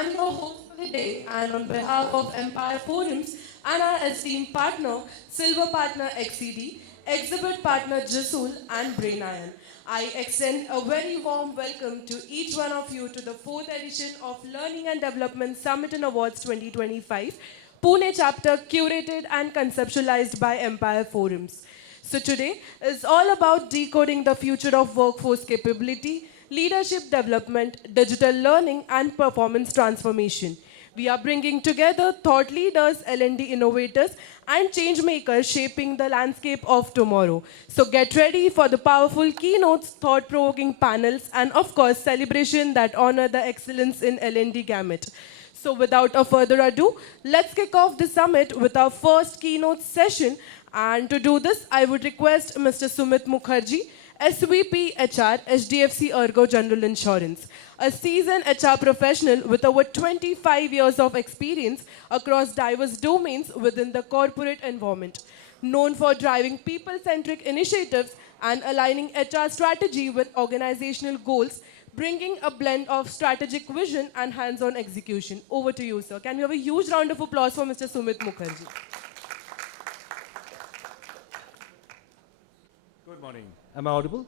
I'm your host for the day, and on behalf of Empire Forums and our esteemed partner, Silver Partner XCD, Exhibit Partner Jasul, and Brain Iron, I extend a very warm welcome to each one of you to the fourth edition of Learning and Development Summit and Awards 2025, Pune chapter curated and conceptualized by Empire Forums. So today is all about decoding the future of workforce capability, leadership development, digital learning, and performance transformation. We are bringing together thought leaders, L&D innovators, and change makers shaping the landscape of tomorrow. So get ready for the powerful keynotes, thought-provoking panels, and of course, celebration that honor the excellence in L&D gamut. So without a further ado, let's kick off the summit with our first keynote session. And to do this, I would request Mr. Sumit Mukherjee, SVP HR, HDFC ERGO General Insurance, a seasoned HR professional with over 25 years of experience across diverse domains within the corporate environment, known for driving people-centric initiatives and aligning HR strategy with organizational goals, bringing a blend of strategic vision and hands-on execution. Over to you, sir. Can we have a huge round of applause for Mr. Sumit Mukherjee? Good morning. Am I audible?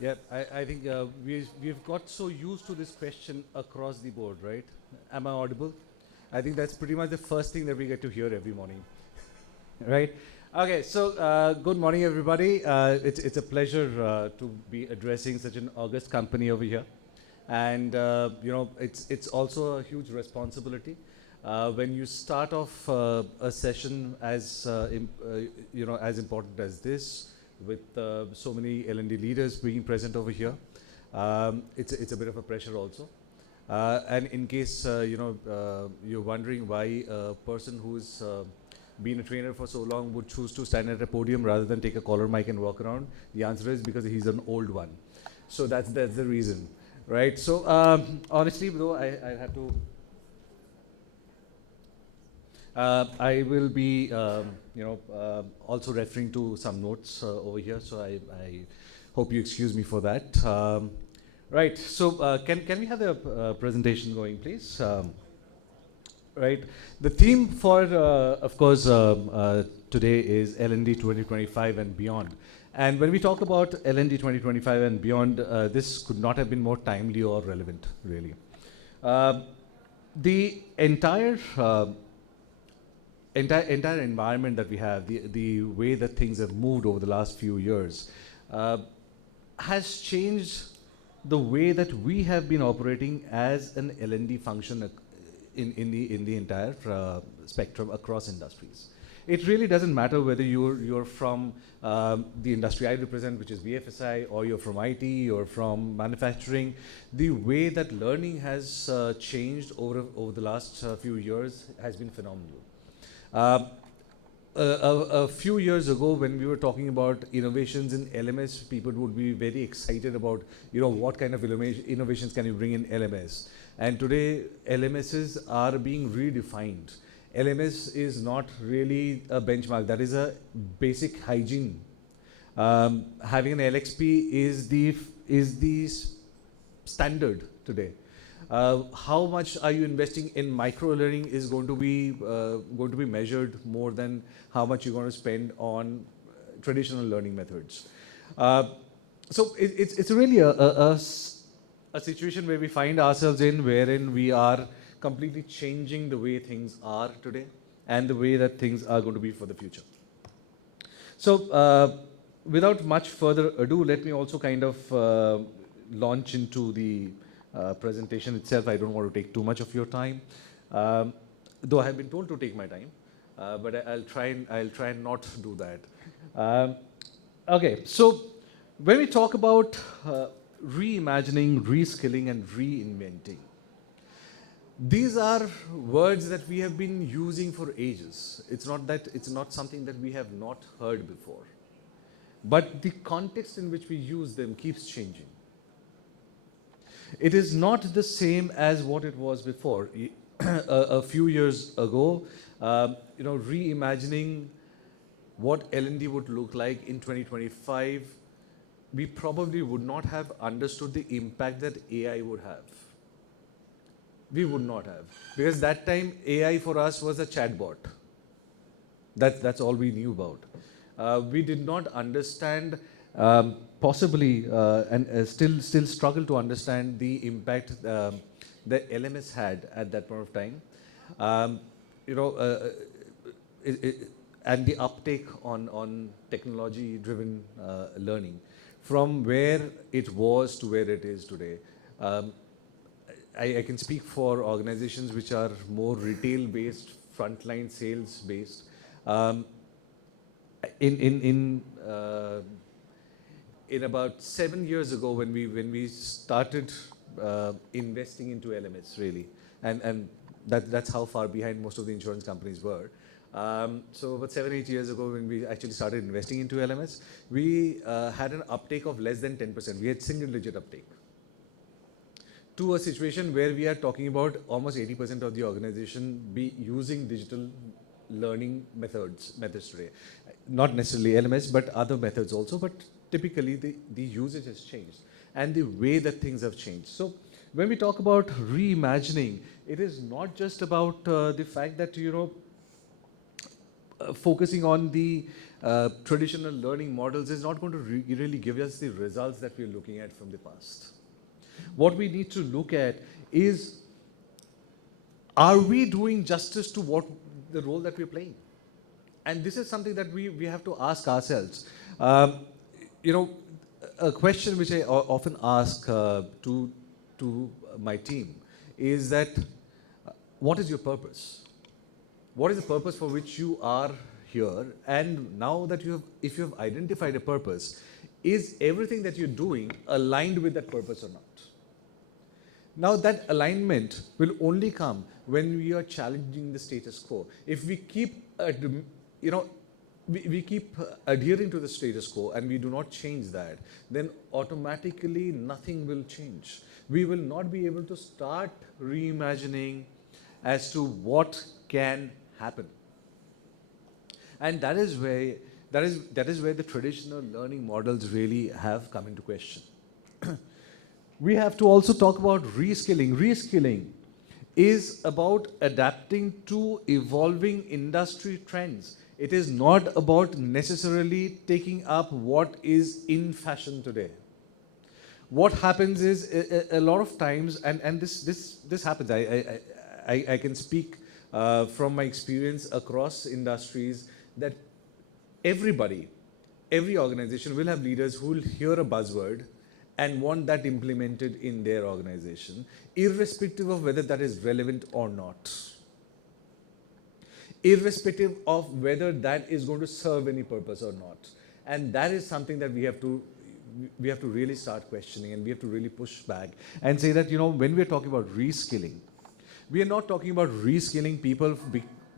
Yeah, I think we've got so used to this question across the board, right? Am I audible? I think that's pretty much the first thing that we get to hear every morning, right? Okay, so good morning, everybody. It's a pleasure to be addressing such an august company over here, and it's also a huge responsibility. When you start off a session as as important as this, with so many L&D leaders being present over here, it's a bit of a pressure also. And in case you're wondering why a person who's been a trainer for so long would choose to stand at a podium rather than take a collar mic and walk around, the answer is because he's an old one. So that's the reason, right? So honestly, though, I have to. I will be, also referring to some notes over here, so I hope you excuse me for that. Right, so can we have the presentation going, please? Right, the theme for, of course, today is L&D 2025 and beyond. And when we talk about L&D 2025 and beyond, this could not have been more timely or relevant, really. The entire environment that we have, the way that things have moved over the last few years, has changed the way that we have been operating as an L&D function in the entire spectrum across industries. It really doesn't matter whether you're from the industry I represent, which is BFSI, or you're from IT, or from manufacturing. The way that learning has changed over the last few years has been phenomenal. A few years ago, when we were talking about innovations in LMS, people would be very excited about, what kind of innovations can you bring in LMS. And today, LMSs are being redefined. LMS is not really a benchmark. That is a basic hygiene. Having an LXP is the standard today. How much are you investing in micro learning is going to be measured more than how much you're going to spend on traditional learning methods. So it's really a situation where we find ourselves in, wherein we are completely changing the way things are today and the way that things are going to be for the future. So without much further ado, let me also kind of launch into the presentation itself. I don't want to take too much of your time, though I have been told to take my time, but I'll try and not do that. Okay, so when we talk about reimagining, reskilling, and reinventing, these are words that we have been using for ages. It's not something that we have not heard before, but the context in which we use them keeps changing. It is not the same as what it was before. A few years ago, reimagining what L&D would look like in 2025, we probably would not have understood the impact that AI would have. We would not have. Because that time, AI for us was a chatbot. That's all we knew about. We did not understand, possibly, and still struggle to understand the impact the LMS had at that point of time. Um, you know, and the uptake on technology-driven learning, from where it was to where it is today. Um, I can speak for organizations which are more retail-based, frontline sales-based. Um, in about 7 years ago, when we started investing into LMS, really, and that's how far behind most of the insurance companies were. So about 7-8 years ago, when we actually started investing into LMS, we had an uptake of less than 10%. We had single-digit uptake, to a situation where we are talking about almost 80% of the organization be using digital learning methods today. Not necessarily LMS, but other methods also, but typically the usage has changed and the way that things have changed. So when we talk about reimagining, it is not just about the fact that, focusing on the traditional learning models is not going to really give us the results that we're looking at from the past. What we need to look at is, are we doing justice to what the role that we're playing? And this is something that we have to ask ourselves. A question which I often ask to my team is that, what is your purpose? What is the purpose for which you are here? And now that if you have identified a purpose, is everything that you're doing aligned with that purpose or not? Now that alignment will only come when we are challenging the status quo. If we keep, we keep adhering to the status quo and we do not change that, then automatically nothing will change. We will not be able to start reimagining as to what can happen. And that is where the traditional learning models really have come into question. We have to also talk about reskilling. Reskilling is about adapting to evolving industry trends. It is not about necessarily taking up what is in fashion today. What happens is, a lot of times, and this happens, I can speak from my experience across industries, that every organization will have leaders who will hear a buzzword and want that implemented in their organization, irrespective of whether that is relevant or not, irrespective of whether that is going to serve any purpose or not. And that is something that we have to really start questioning, and we have to really push back and say that, when we're talking about reskilling, we are not talking about reskilling people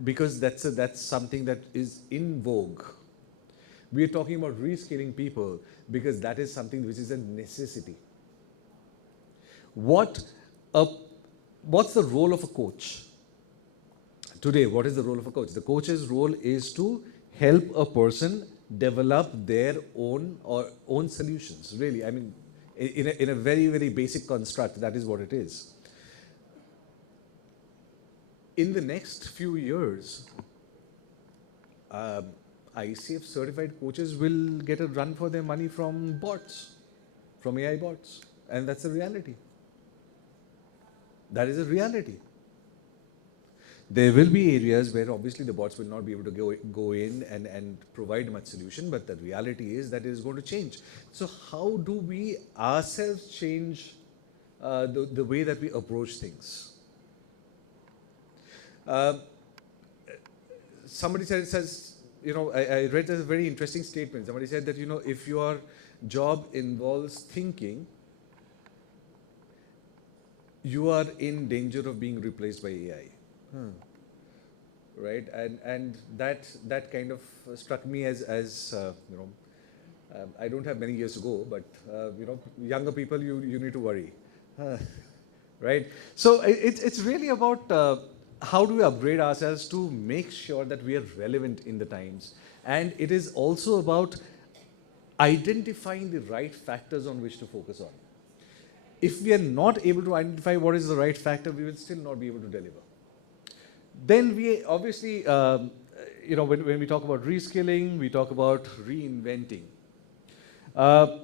because that's something that is in vogue. We are talking about reskilling people because that is something which is a necessity. What's the role of a coach? Today, what is the role of a coach? The coach's role is to help a person develop their own solutions, really. I mean, in a very, very basic construct, that is what it is. In the next few years, ICF certified coaches will get a run for their money from bots, from AI bots. And that's a reality. That is a reality. There will be areas where obviously the bots will not be able to go in and provide much solution, but the reality is that it is going to change. So how do we ourselves change the way that we approach things? Somebody says, I read a very interesting statement. Somebody said that, if your job involves thinking, you are in danger of being replaced by AI. Right? And that kind of struck me as I don't have many years to go, but younger people, you need to worry. Right? So it's really about how do we upgrade ourselves to make sure that we are relevant in the times. And it is also about identifying the right factors on which to focus on. If we are not able to identify what is the right factor, we will still not be able to deliver. Then we obviously, when we talk about reskilling, we talk about reinventing. Uh,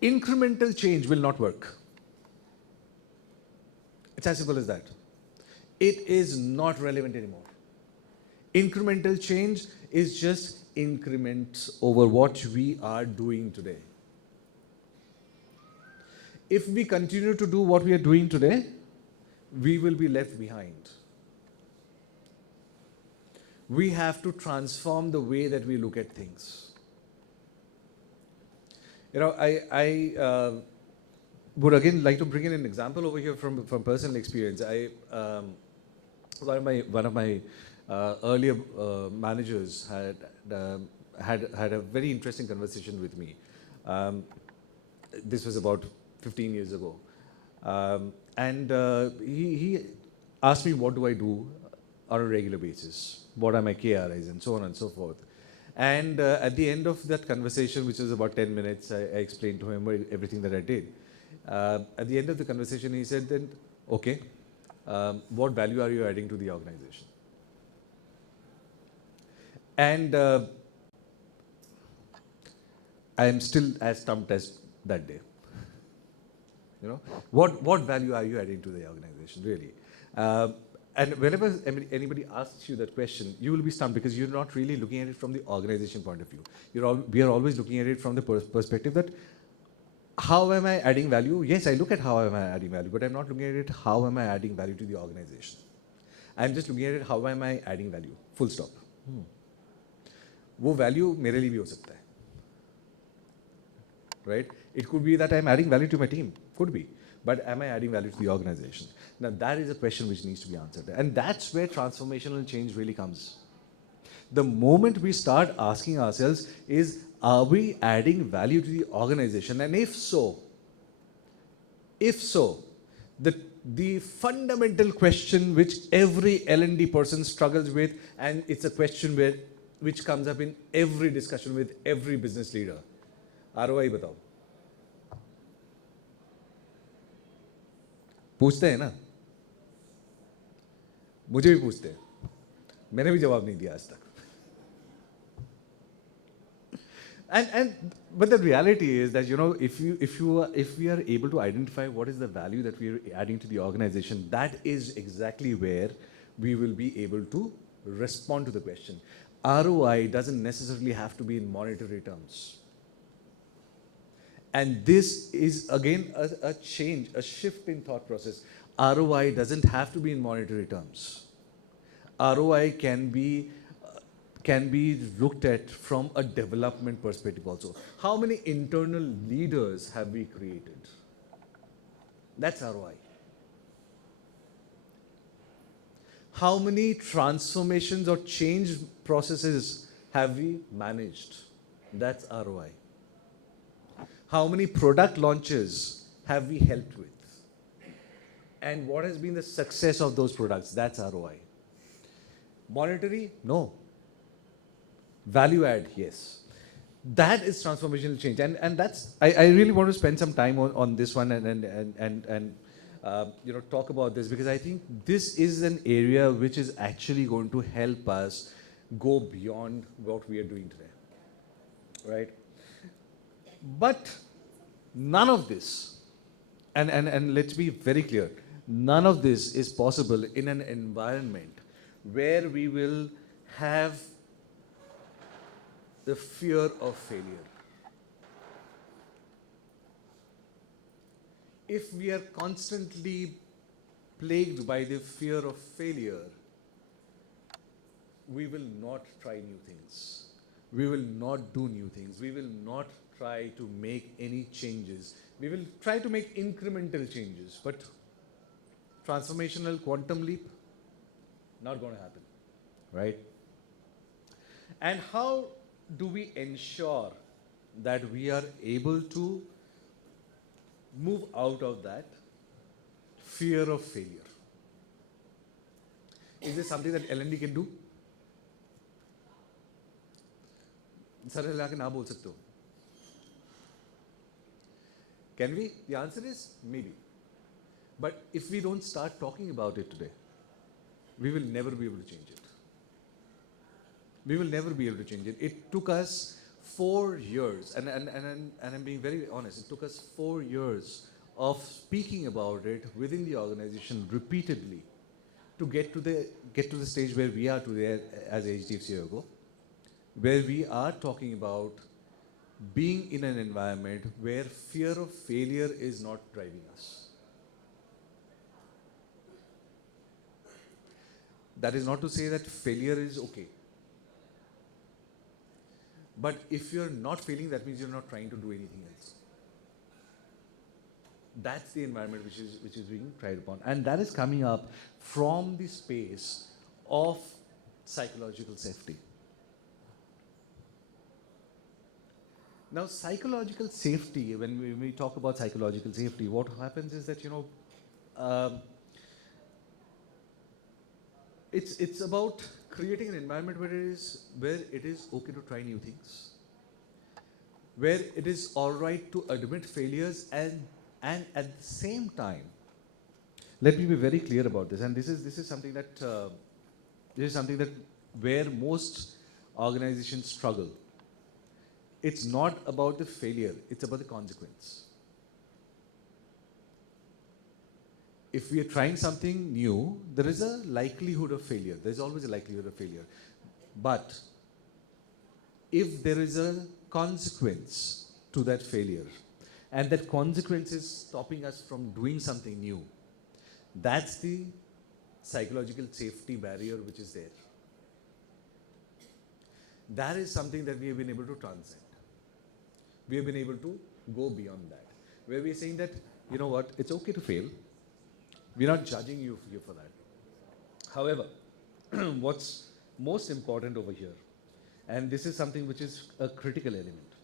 incremental change will not work. It's as simple as that. It is not relevant anymore. Incremental change is just increments over what we are doing today. If we continue to do what we are doing today, we will be left behind. We have to transform the way that we look at things. I would again like to bring in an example over here from personal experience. One of my earlier managers had a very interesting conversation with me. This was about 15 years ago. And he asked me, what do I do on a regular basis? What are my KRIs and so on and so forth. And at the end of that conversation, which was about 10 minutes, I explained to him everything that I did. At the end of the conversation, he said, then, okay, what value are you adding to the organization? And I am still as stumped as that day. What value are you adding to the organization, really? And whenever anybody asks you that question, you will be stumped because you're not really looking at it from the organization point of view. We are always looking at it from the perspective that, how am I adding value? Yes, I look at how am I adding value, but I'm not looking at it, how am I adding value to the organization? I'm just looking at it, how am I adding value? Full stop. वो value मेरे लिए भी हो सकता है. Right? It could be that I'm adding value to my team. Could be. But am I adding value to the organization? Now that is a question which needs to be answered. And that's where transformational change really comes. The moment we start asking ourselves is, are we adding value to the organization? And if so, the fundamental question which every L&D person struggles with, and it's a question which comes up in every discussion with every business leader. ROI बताओ. पूछते हैं ना, मुझे भी पूछते हैं, मैंने भी जवाब नहीं दिया आज तक. But the reality is that, if we are able to identify what is the value that we are adding to the organization, that is exactly where we will be able to respond to the question. ROI doesn't necessarily have to be in monetary terms. And this is again a change, a shift in thought process. ROI doesn't have to be in monetary terms. ROI can be looked at from a development perspective also. How many internal leaders have we created? That's ROI. How many transformations or change processes have we managed? That's ROI. How many product launches have we helped with? And what has been the success of those products? That's ROI. Monetary? No. Value add? Yes. That is transformational change. And that's, I really want to spend some time on this one and talk about this, because I think this is an area which is actually going to help us go beyond what we are doing today. Right? But none of this, and let's be very clear, none of this is possible in an environment where we will have the fear of failure. If we are constantly plagued by the fear of failure, we will not try new things. We will not do new things. We will not try to make any changes. We will try to make incremental changes, but transformational quantum leap, not going to happen, right? And how do we ensure that we are able to move out of that fear of failure? Is this something that L&D can do? Sir लाके ना बोल सकते हो. Can we? The answer is maybe. But if we don't start talking about it today, we will never be able to change it. We will never be able to change it. It took us 4 years, and I'm being very honest, it took us 4 years of speaking about it within the organization repeatedly to get to the stage where we are today as HDFC ERGO, where we are talking about being in an environment where fear of failure is not driving us. That is not to say that failure is okay. But if you're not failing, that means you're not trying to do anything else. That's the environment which is being tried upon. And that is coming up from the space of psychological safety. Now, psychological safety, when we talk about psychological safety, what happens is that, it's about creating an environment where it is okay to try new things, where it is all right to admit failures, and at the same time, let me be very clear about this. And this is something that where most organizations struggle. It's not about the failure; it's about the consequence. If we are trying something new, there is a likelihood of failure. There's always a likelihood of failure. But if there is a consequence to that failure, and that consequence is stopping us from doing something new, that's the psychological safety barrier which is there. That is something that we have been able to transcend. We have been able to go beyond that, where we are saying that, you know what, it's okay to fail. We're not judging you for that. However, what's most important over here, and this is something which is a critical element,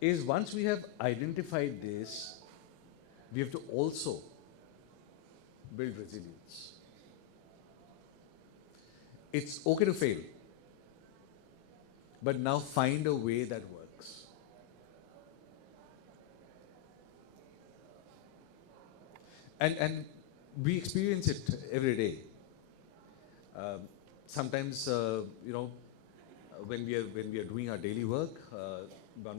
is once we have identified this, we have to also build resilience. It's okay to fail, but now find a way that works. And we experience it every day. Sometimes, when we are doing our daily work,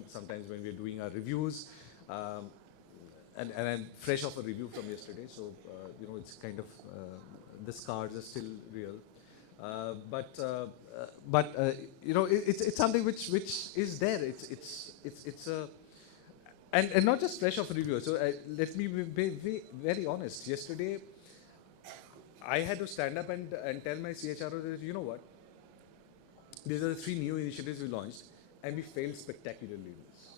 sometimes when we are doing our reviews, and I'm fresh off a review from yesterday, so it's kind of the scars are still real. It's something which is there. It's a and not just fresh off a review. So let me be very honest. Yesterday, I had to stand up and tell my CHRO that, you know what, these are the 3 new initiatives we launched, and we failed spectacularly in this.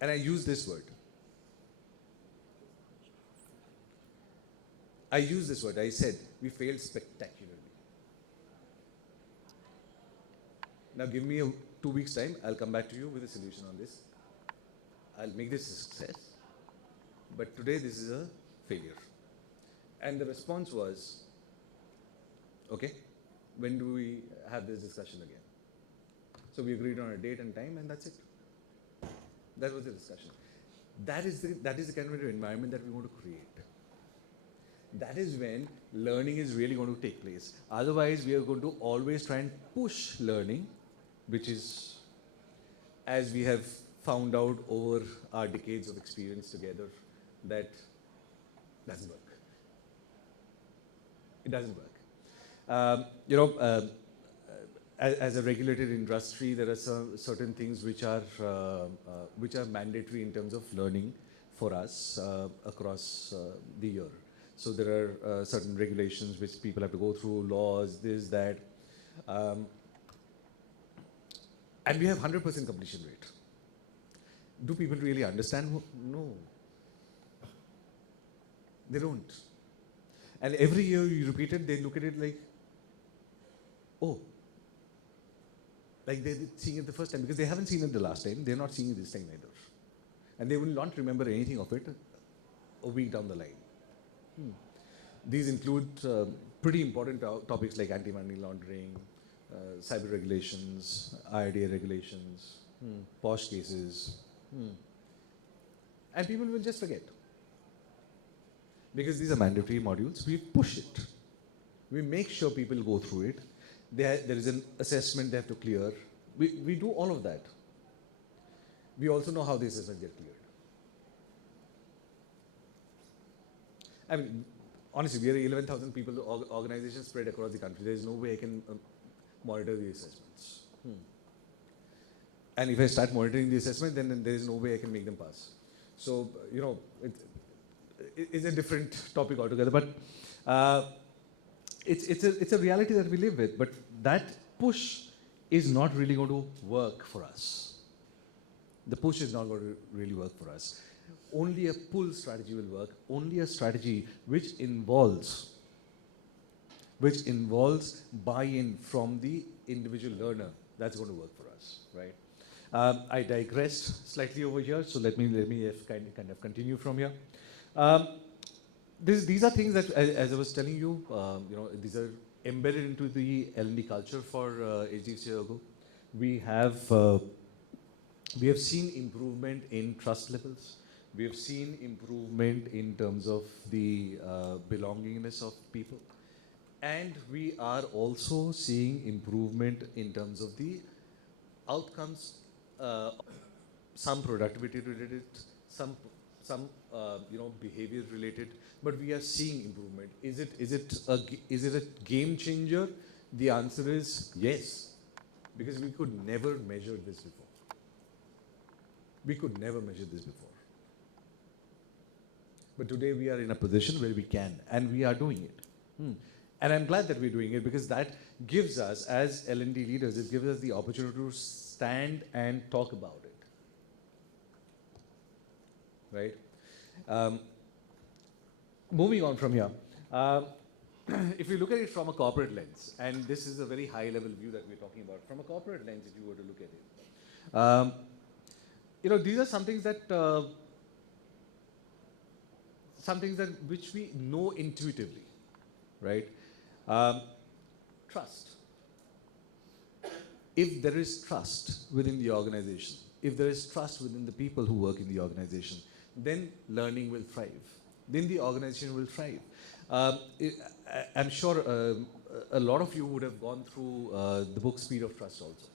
And I use this word. I said, we failed spectacularly. Now give me 2 weeks' time, I'll come back to you with a solution on this. I'll make this a success. But today this is a failure. And the response was, okay, when do we have this discussion again? So we agreed on a date and time, and that's it. That was the discussion. That is the kind of environment that we want to create. That is when learning is really going to take place. Otherwise, we are going to always try and push learning, which is, as we have found out over our decades of experience together, that doesn't work. It doesn't work. As a regulated industry, there are certain things which are mandatory in terms of learning for us across the year. So there are certain regulations which people have to go through, laws, this, that. And we have 100% completion rate. Do people really understand? No. They don't. And every year you repeat it, they look at it like, oh. Like they're seeing it the first time, because they haven't seen it the last time, they're not seeing it this time either. And they will not remember anything of it a week down the line. These include pretty important topics like anti-money laundering, cyber regulations, IRDA regulations, POSH cases. And people will just forget. Because these are mandatory modules, we push it. We make sure people go through it. There is an assessment they have to clear. We do all of that. We also know how the assessments get cleared. I mean, honestly, we are 11,000 people organization spread across the country. There is no way I can monitor the assessments. And if I start monitoring the assessment, then there is no way I can make them pass. So, it's a different topic altogether. But it's a reality that we live with. But that push is not really going to work for us. The push is not going to really work for us. Only a pull strategy will work. Only a strategy which involves buy-in from the individual learner, that's going to work for us, right? I digressed slightly over here, so let me kind of continue from here. These are things that, as I was telling you, these are embedded into the L&D culture for HDFC ERGO. We have seen improvement in trust levels. We have seen improvement in terms of the belongingness of people. And we are also seeing improvement in terms of the outcomes, some productivity related, some behavior related, but we are seeing improvement. Is it a game changer? The answer is yes, because we could never measure this before. We could never measure this before. But today we are in a position where we can, and we are doing it. And I'm glad that we're doing it, because that gives us, as L&D leaders, it gives us the opportunity to stand and talk about it. Right? Moving on from here. If you look at it from a corporate lens, and this is a very high level view that we're talking about, from a corporate lens, if you were to look at it, these are some things that which we know intuitively, right? Trust. If there is trust within the organization, if there is trust within the people who work in the organization, then learning will thrive. Then the organization will thrive. I'm sure a lot of you would have gone through the book Speed of Trust also.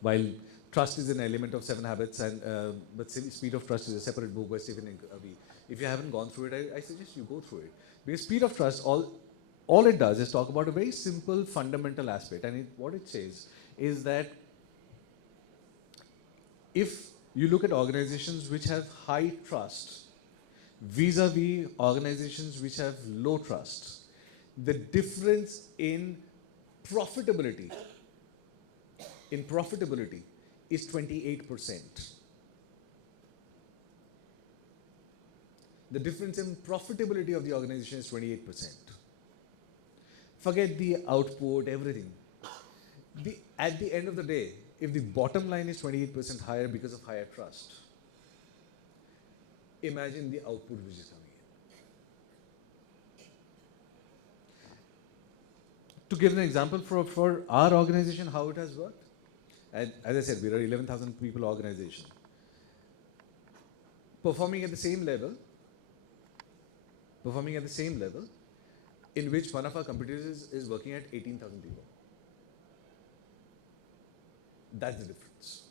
While trust is an element of 7 Habits, but Speed of Trust is a separate book by Stephen Covey. If you haven't gone through it, I suggest you go through it. Because Speed of Trust, all it does is talk about a very simple fundamental aspect. And what it says is that if you look at organizations which have high trust vis-a-vis organizations which have low trust, the difference in profitability is 28%. The difference in profitability of the organization is 28%. Forget the output, everything. At the end of the day, if the bottom line is 28% higher because of higher trust, imagine the output which is coming in. To give an example for our organization, how it has worked, and as I said, we are 11,000 people organization. Performing at the same level, in which one of our competitors is working at 18,000 people. That's the difference.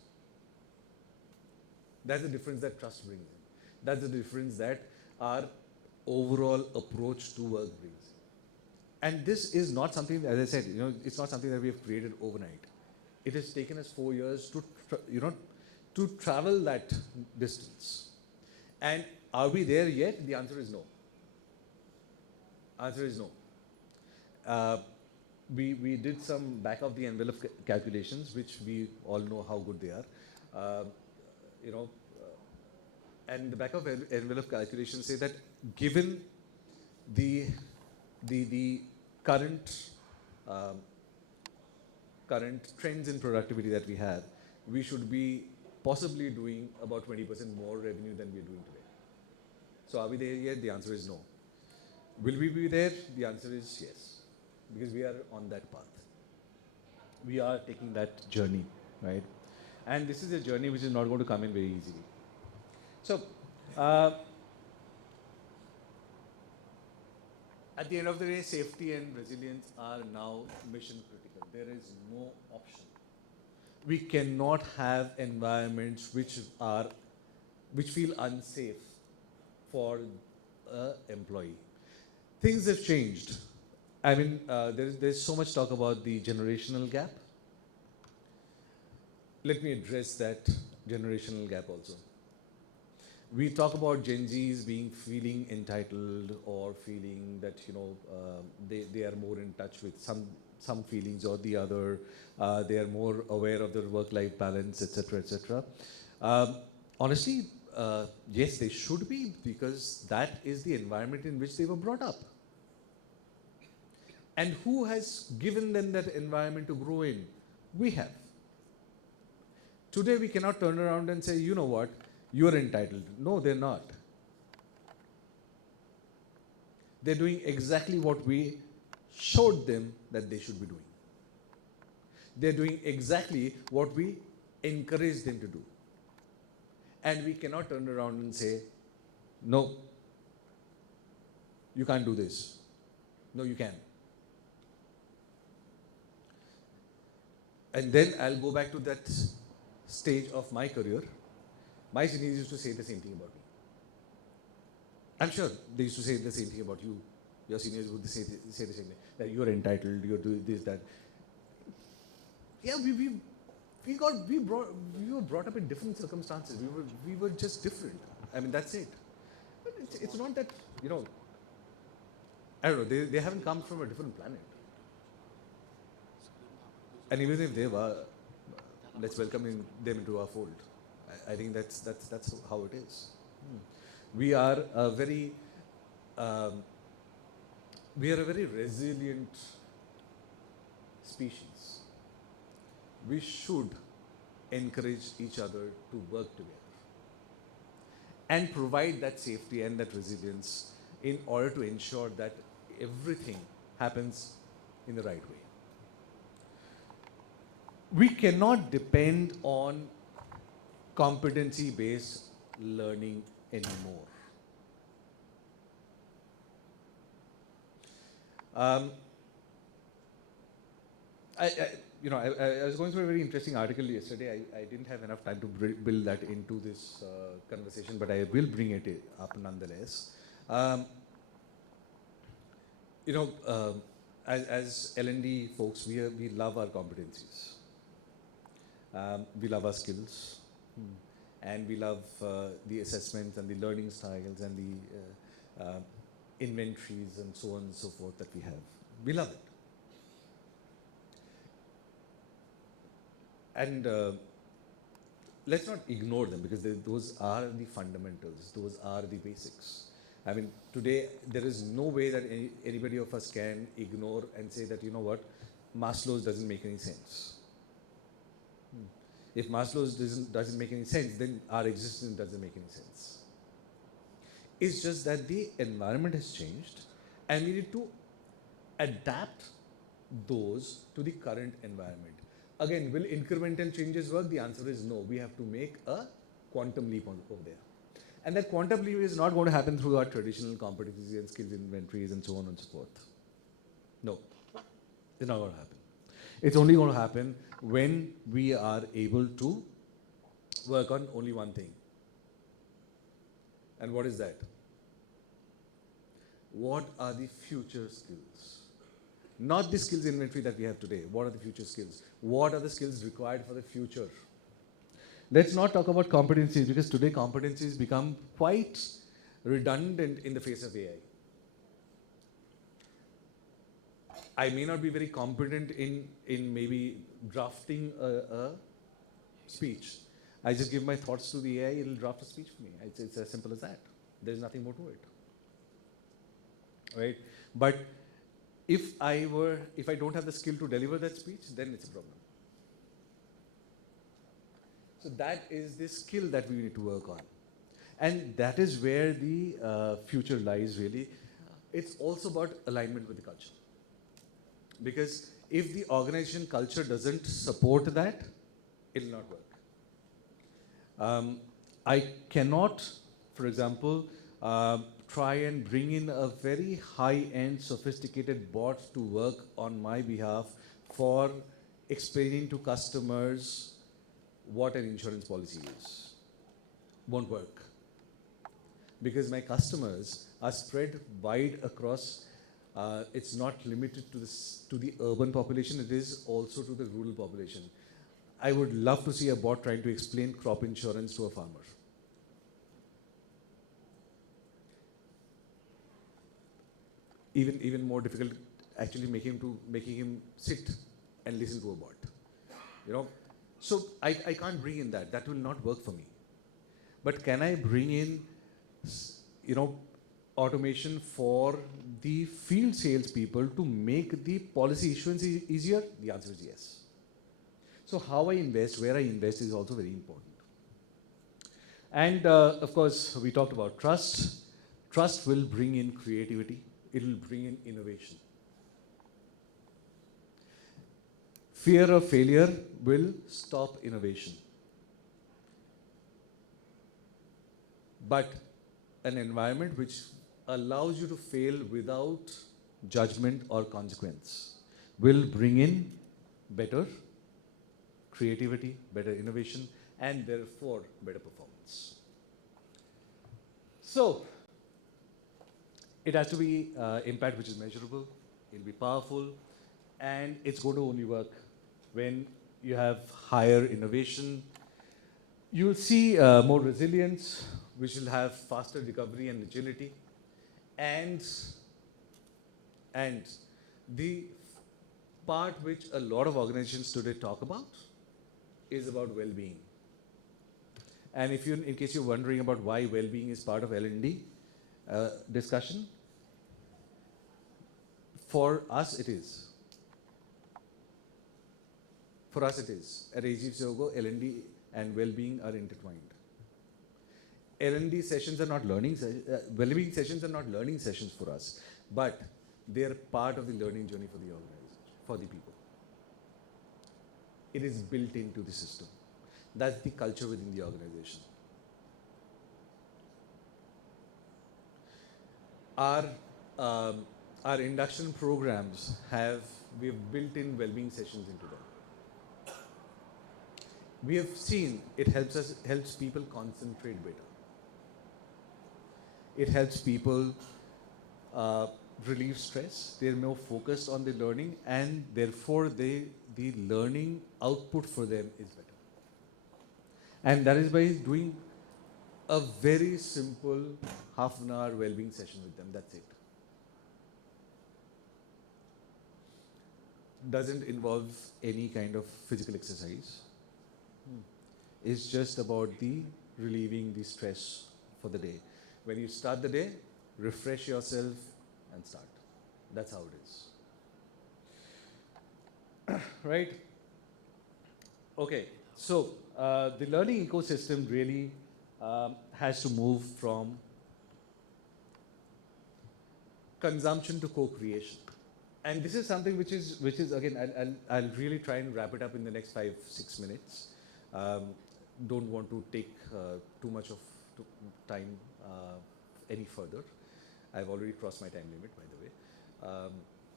That's the difference that trust brings in. That's the difference that our overall approach to work brings in. And this is not something, as I said, it's not something that we have created overnight. It has taken us 4 years to travel that distance. And are we there yet? The answer is no. We did some back of the envelope calculations, which we all know how good they are. And the back of envelope calculations say that given the current trends in productivity that we have, we should be possibly doing about 20% more revenue than we are doing today. So are we there yet? The answer is no. Will we be there? The answer is yes, because we are on that path. We are taking that journey, right? And this is a journey which is not going to come in very easily. So, uh, at the end of the day, safety and resilience are now mission critical. There is no option. We cannot have environments which feel unsafe for an employee. Things have changed. I mean, there's so much talk about the generational gap. Let me address that generational gap also. We talk about Gen Zs feeling entitled or feeling that they are more in touch with some feelings or the other. They are more aware of their work-life balance, etc., etc. Honestly, yes, they should be, because that is the environment in which they were brought up. And who has given them that environment to grow in? We have. Today we cannot turn around and say, you know what, you are entitled. No, they're not. They're doing exactly what we showed them that they should be doing. They're doing exactly what we encouraged them to do. And we cannot turn around and say, no, you can't do this. No, you can. And then I'll go back to that stage of my career. My seniors used to say the same thing about me. I'm sure they used to say the same thing about you. Your seniors would say the same thing. That you're entitled, you're doing this, that. Yeah, we were brought up in different circumstances. We were just different. I mean, that's it. But it's not that, I don't know, they haven't come from a different planet. And even if they were, let's welcome them into our fold. I think that's how it is. We are a very resilient species. We should encourage each other to work together and provide that safety and that resilience in order to ensure that everything happens in the right way. We cannot depend on competency-based learning anymore. I was going through a very interesting article yesterday. I didn't have enough time to build that into this conversation, but I will bring it up nonetheless. As L&D folks, we love our competencies. We love our skills. And we love the assessments and the learning styles and the inventories and so on and so forth that we have. We love it. And let's not ignore them, because those are the fundamentals. Those are the basics. I mean, today there is no way that anybody of us can ignore and say that, you know what, Maslow's doesn't make any sense. If Maslow's doesn't make any sense, then our existence doesn't make any sense. It's just that the environment has changed and we need to adapt those to the current environment. Again, will incremental changes work? The answer is no. We have to make a quantum leap over there. And that quantum leap is not going to happen through our traditional competencies and skills inventories and so on and so forth. No, it's not going to happen. It's only going to happen when we are able to work on only one thing. And what is that? What are the future skills? Not the skills inventory that we have today. What are the future skills? What are the skills required for the future? Let's not talk about competencies, because today competencies become quite redundant in the face of AI. I may not be very competent in maybe drafting a speech. I just give my thoughts to the AI, it'll draft a speech for me. It's as simple as that. There's nothing more to it. Right? But if I don't have the skill to deliver that speech, then it's a problem. So that is the skill that we need to work on. And that is where the future lies, really. It's also about alignment with the culture. Because if the organization culture doesn't support that, it will not work. I cannot, for example, try and bring in a very high-end, sophisticated bot to work on my behalf for explaining to customers what an insurance policy is. Won't work. Because my customers are spread wide across, it's not limited to the urban population, it is also to the rural population. I would love to see a bot trying to explain crop insurance to a farmer. Even more difficult, actually making him sit and listen to a bot. You know, so I can't bring in that. That will not work for me. But can I bring in, automation for the field salespeople to make the policy issuance easier? The answer is yes. So how I invest, where I invest is also very important. And of course, we talked about trust. Trust will bring in creativity. It will bring in innovation. Fear of failure will stop innovation. But an environment which allows you to fail without judgment or consequence will bring in better creativity, better innovation, and therefore better performance. So, it has to be impact which is measurable, it'll be powerful, and it's going to only work when you have higher innovation. You'll see more resilience, which will have faster recovery and agility, and the part which a lot of organizations today talk about is about well-being. And if you, in case you're wondering about why well-being is part of L&D discussion, for us it is. For us it is. At HDFC ERGO, L&D and well-being are intertwined. L&D sessions are not learning, well-being sessions are not learning sessions for us, but they are part of the learning journey for the organization, for the people. It is built into the system. That's the culture within the organization. Our induction programs we have built in well-being sessions into them. We have seen it helps people concentrate better. It helps people relieve stress. They're more focused on the learning, and therefore the learning output for them is better. And that is by doing a very simple half-an-hour well-being session with them. That's it. Doesn't involve any kind of physical exercise. It's just about relieving the stress for the day. When you start the day, refresh yourself and start. That's how it is. Right? Okay. So the learning ecosystem really has to move from consumption to co-creation. And this is something which is again, I'll really try and wrap it up in the next 5-6 minutes. Don't want to take too much of time any further. I've already crossed my time limit, by the way.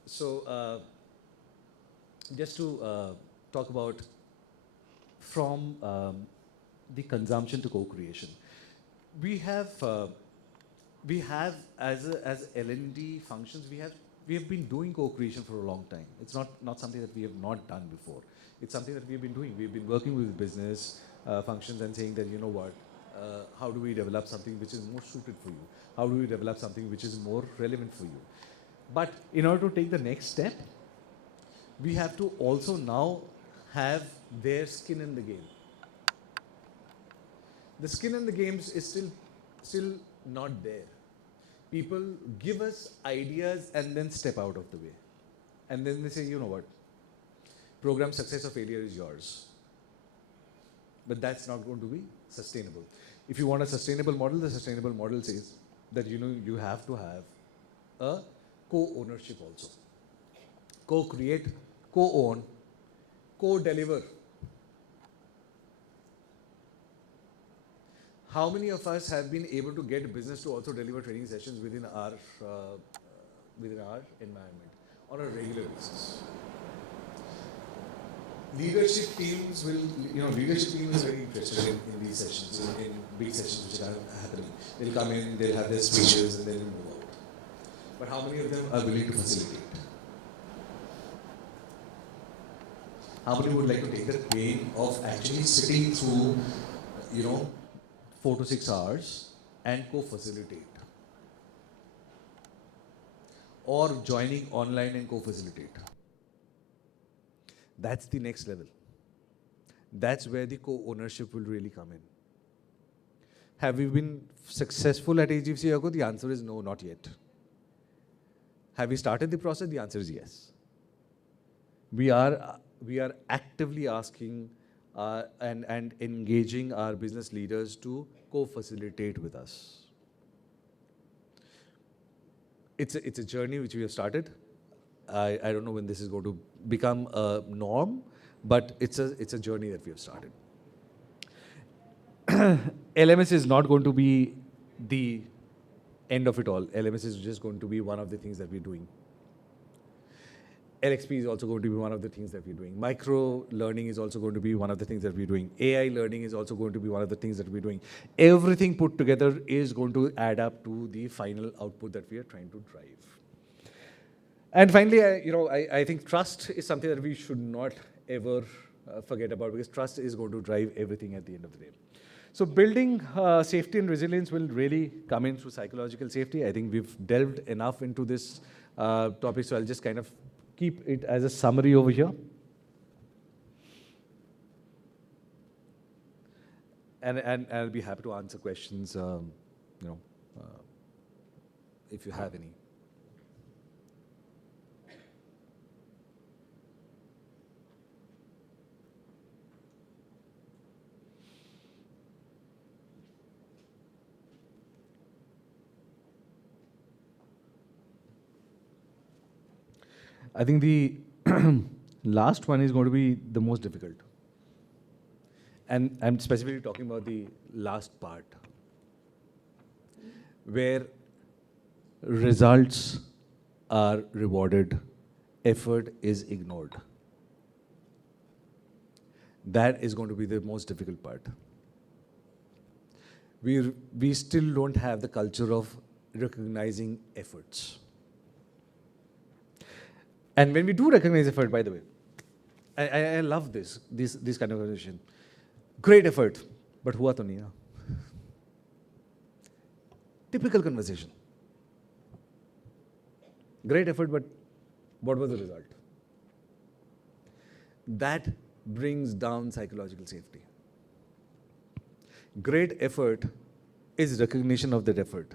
So just to talk about from the consumption to co-creation. We have as L&D functions, we have been doing co-creation for a long time. It's not something that we have not done before. It's something that we've been doing. We've been working with business functions and saying that, you know what, how do we develop something which is more suited for you? How do we develop something which is more relevant for you? But in order to take the next step, we have to also now have their skin in the game. The skin in the games is still not there. People give us ideas and then step out of the way. And then they say, you know what, program success or failure is yours. But that's not going to be sustainable. If you want a sustainable model, the sustainable model says that you have to have a co-ownership also. Co-create, co-own, co-deliver. How many of us have been able to get business to also deliver training sessions within our environment on a regular basis? Leadership teams will, leadership team is very interested in these sessions, in big sessions which are happening. They'll come in, they'll have their speeches, and then they'll move out. But how many of them are willing to facilitate? How many would like to take the pain of actually sitting through, 4 to 6 hours and co-facilitate? Or joining online and co-facilitate? That's the next level. That's where the co-ownership will really come in. Have we been successful at HDFC ERGO? The answer is no, not yet. Have we started the process? The answer is yes. We are actively asking and engaging our business leaders to co-facilitate with us. It's a journey which we have started. I don't know when this is going to become a norm, but it's a journey that we have started. LMS is not going to be the end of it all. LMS is just going to be one of the things that we're doing. LXP is also going to be one of the things that we're doing. Micro learning is also going to be one of the things that we're doing. AI learning is also going to be one of the things that we're doing. Everything put together is going to add up to the final output that we are trying to drive. And finally, I think trust is something that we should not ever forget about, because trust is going to drive everything at the end of the day. So building safety and resilience will really come in through psychological safety. I think we've delved enough into this topic, so I'll just kind of keep it as a summary over here. And I'll be happy to answer questions, if you have any. I think the last one is going to be the most difficult. And I'm specifically talking about the last part, where results are rewarded, effort is ignored. That is going to be the most difficult part. We still don't have the culture of recognizing efforts. And when we do recognize effort, by the way, I love this kind of conversation. Great effort, but hua to nahi na. Typical conversation. Great effort, but what was the result? That brings down psychological safety. Great effort is recognition of that effort.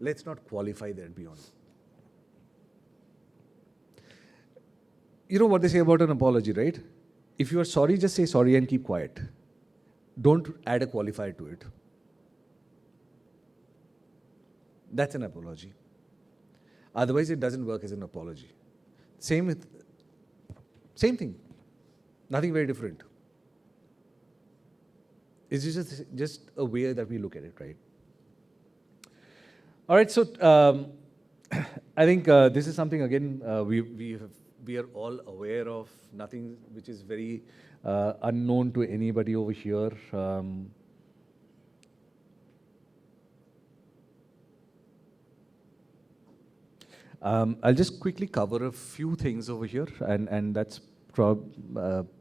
Let's not qualify that beyond. You know what they say about an apology, right? If you are sorry, just say sorry and keep quiet. Don't add a qualifier to it. That's an apology. Otherwise, it doesn't work as an apology. Same thing. Nothing very different. It's just a way that we look at it, right? All right, so I think this is something, again, we are all aware of, nothing which is very unknown to anybody over here. I'll just quickly cover a few things over here, and that's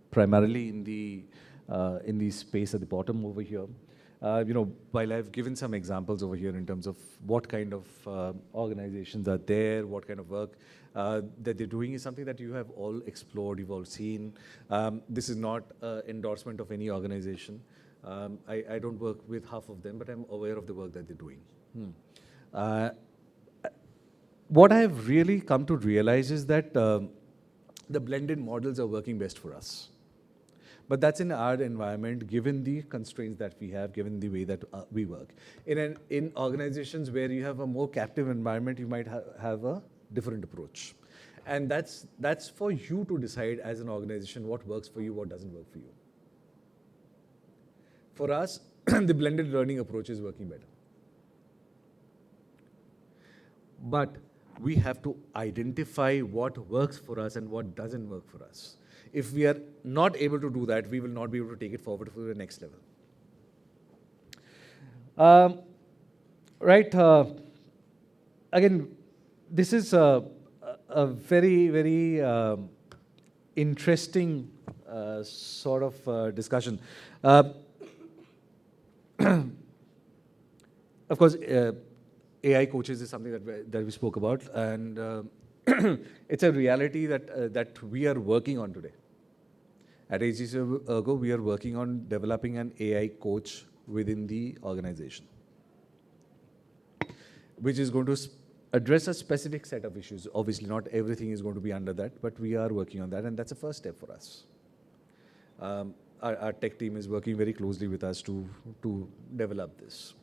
primarily in the space at the bottom over here. While I've given some examples over here in terms of what kind of organizations are there, what kind of work that they're doing is something that you have all explored, you've all seen. This is not an endorsement of any organization. I don't work with half of them, but I'm aware of the work that they're doing. What I have really come to realize is that the blended models are working best for us. But that's in our environment, given the constraints that we have, given the way that we work. In organizations where you have a more captive environment, you might have a different approach. And that's for you to decide as an organization what works for you, what doesn't work for you. For us, the blended learning approach is working better. But we have to identify what works for us and what doesn't work for us. If we are not able to do that, we will not be able to take it forward to the next level. Right. Again, this is a very, very interesting sort of discussion. Of course, AI coaches is something that we spoke about, and it's a reality that we are working on today. At HDFC ERGO, we are working on developing an AI coach within the organization, which is going to address a specific set of issues. Obviously, not everything is going to be under that, but we are working on that, and that's a first step for us. Our tech team is working very closely with us to develop this.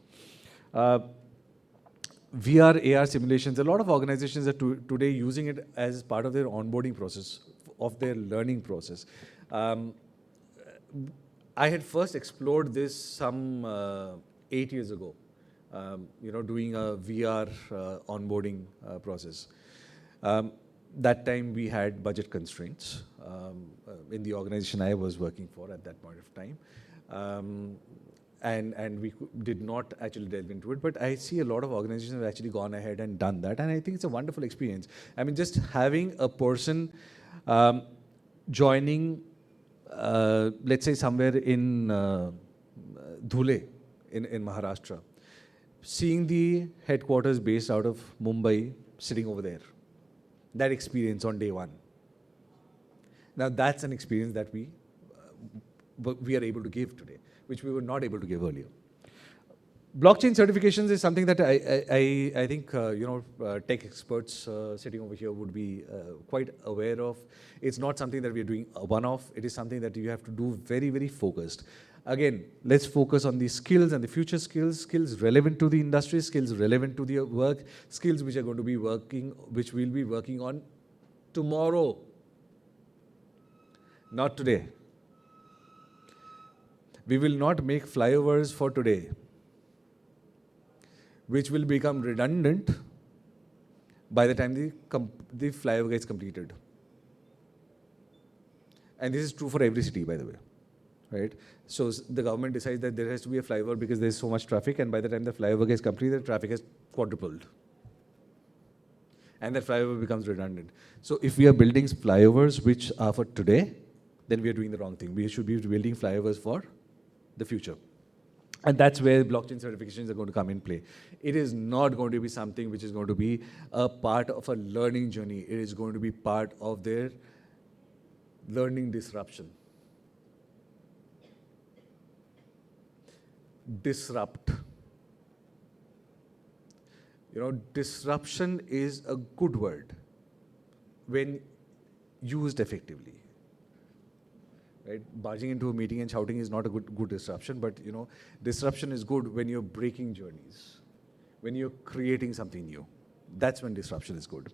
VR, AR simulations, a lot of organizations are today using it as part of their onboarding process, of their learning process. I had first explored this some 8 years ago, doing a VR onboarding process. That time we had budget constraints in the organization I was working for at that point of time. And we did not actually delve into it, but I see a lot of organizations have actually gone ahead and done that, and I think it's a wonderful experience. I mean, just having a person joining, let's say somewhere in Dhule in Maharashtra, seeing the headquarters based out of Mumbai sitting over there, that experience on day one. Now that's an experience that we are able to give today, which we were not able to give earlier. Blockchain certifications is something that I think tech experts sitting over here would be quite aware of. It's not something that we are doing one-off. It is something that you have to do very, very focused. Again, let's focus on the skills and the future skills, skills relevant to the industry, skills relevant to the work, skills which are going to be working, which we'll be working on tomorrow, not today. We will not make flyovers for today, which will become redundant by the time the flyover gets completed. And this is true for every city, by the way, right? So the government decides that there has to be a flyover because there's so much traffic, and by the time the flyover gets completed, the traffic has quadrupled. And that flyover becomes redundant. So if we are building flyovers which are for today, then we are doing the wrong thing. We should be building flyovers for the future. And that's where blockchain certifications are going to come in play. It is not going to be something which is going to be a part of a learning journey. It is going to be part of their learning disruption. Disrupt. Disruption is a good word when used effectively. Right? Barging into a meeting and shouting is not a good disruption, but disruption is good when you're breaking journeys, when you're creating something new. That's when disruption is good.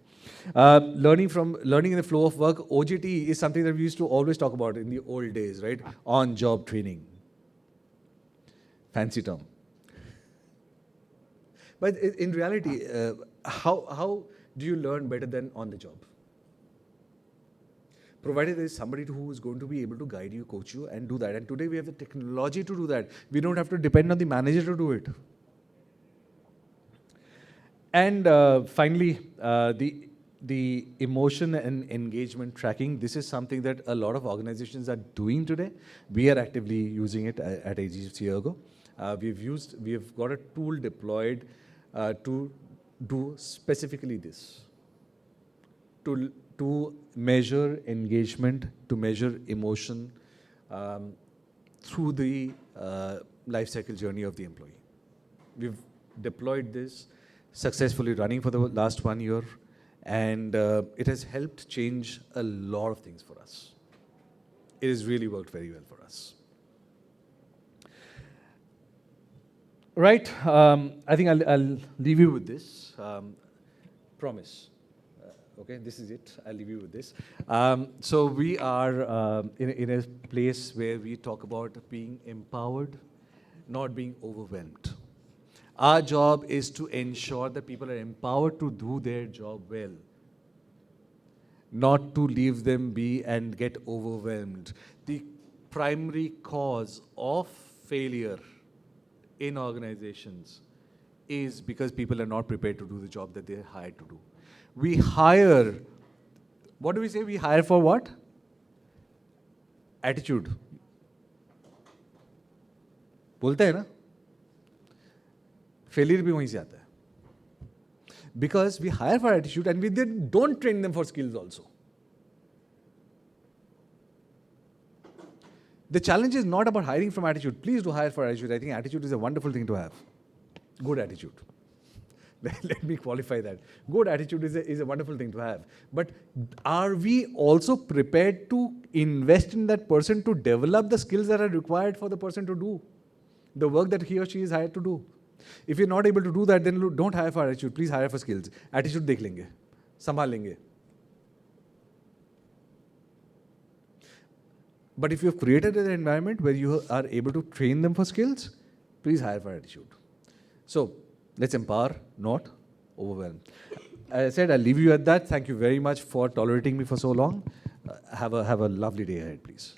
Learning in the flow of work, OJT is something that we used to always talk about in the old days, right? On-job training. Fancy term. But in reality, how do you learn better than on the job? Provided there is somebody who is going to be able to guide you, coach you, and do that. And today we have the technology to do that. We don't have to depend on the manager to do it. And finally, the emotion and engagement tracking. This is something that a lot of organizations are doing today. We are actively using it at HDFC ERGO. We have got a tool deployed to do specifically this. To measure engagement, to measure emotion through the life cycle journey of the employee. We've deployed this successfully, running for the last 1 year, and it has helped change a lot of things for us. It has really worked very well for us. Right, I think I'll leave you with this. Promise. Okay, this is it. I'll leave you with this. So we are in a place where we talk about being empowered not being overwhelmed. Our job is to ensure that people are empowered to do their job well, not to leave them be and get overwhelmed. The primary cause of failure in organizations is because people are not prepared to do the job that they're hired to do. We hire, what do we say? We hire for what? Attitude. बोलते हैं ना? Failure भी वहीं से आता है. Because we hire for attitude and we then don't train them for skills also. The challenge is not about hiring from attitude. Please do hire for attitude. I think attitude is a wonderful thing to have. Good attitude. Let me qualify that. Good attitude is a wonderful thing to have. But are we also prepared to invest in that person to develop the skills that are required for the person to do the work that he or she is hired to do? If you're not able to do that, then don't hire for attitude. Please hire for skills. Attitude देख लेंगे, संभाल लेंगे. But if you've created an environment where you are able to train them for skills, please hire for attitude. So let's empower, not overwhelm. As I said, I'll leave you at that. Thank you very much for tolerating me for so long. Have a lovely day ahead, please.